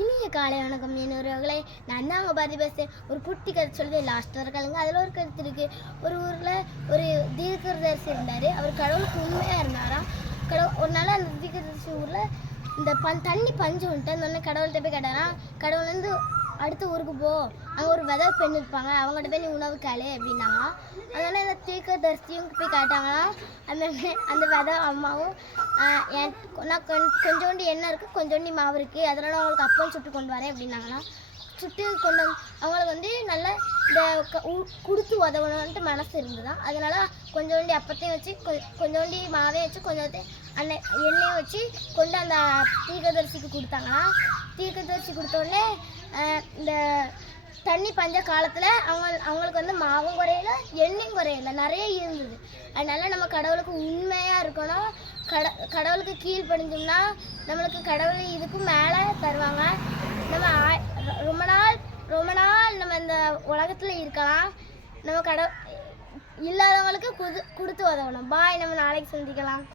இனிய காலை வணக்கம் என்னவர்களே. நான் தான் உங்கள் பாரதி பேசுகிறேன். ஒரு குட்டி கருத்து சொல்லுது லாஸ்ட்டாக இருக்காளுங்க. அதில் ஒரு கருத்து இருக்குது. ஒரு ஊரில் ஒரு தீர்க்கதரிசி இருந்தார். அவர் கடவுளுக்கு உண்மையாக இருந்தாராம். ஒரு நாள் அந்த தீர்க்கதரிசி ஊரில் இந்த தண்ணி பஞ்சம் வந்துட்டு அந்த உடனே கடவுள்கிட்ட போய் கேட்டாராம். கடவுள் வந்து அடுத்த ஊருக்கு போ, அங்கே ஒரு விதை பெண் இருப்பாங்க, அவங்கள்ட்ட போய் நீ உணவு கேளு அப்படின்னாங்க. அதனால இந்த தீர்க்கதரிசியும் போய் கேட்டாங்கன்னா அந்த அந்த விதை அம்மாவும் நான் கொஞ்சோண்டு எண்ணெய் இருக்குது, கொஞ்சோண்டி மாவு இருக்குது, அதனால் அவங்களுக்கு அப்பம் சுட்டு கொண்டு வரேன் அப்படின்னாங்கன்னா சுட்டு கொண்டு அவங்களுக்கு வந்து நல்லா இந்த கொடுத்து உதவணுன்ட்டு மனசு இருந்துதான். அதனால் கொஞ்சோண்டி அப்பத்தையும் வச்சு கொஞ்சோண்டி மாவையும் வச்சு கொஞ்சோண்டு எண்ணெயும் வச்சு கொண்டு அந்த தீர்க்கதரிசிக்கு கொடுத்தாங்கன்னா தீர்க்கதரிசி கொடுத்தோடனே இந்த தண்ணி பஞ்ச காலத்தில் அவங்களுக்கு வந்து மாவும் குறையில எண்ணெயும் குறையில நிறைய இருந்தது. அதனால நம்ம கடவுளுக்கு உண்மையாக இருக்கணும். கடவுளுக்கு கீழ்ப்படிஞ்சோம்னா நம்மளுக்கு கடவுள் இதுக்கும் மேலே தருவாங்க. நம்ம ரொம்ப நாள் நம்ம இந்த உலகத்தில் இருக்கலாம். நம்ம இல்லாதவங்களுக்கு கொடுத்து உதவணும். பாய், நம்ம நாளைக்கு சந்திக்கலாம்.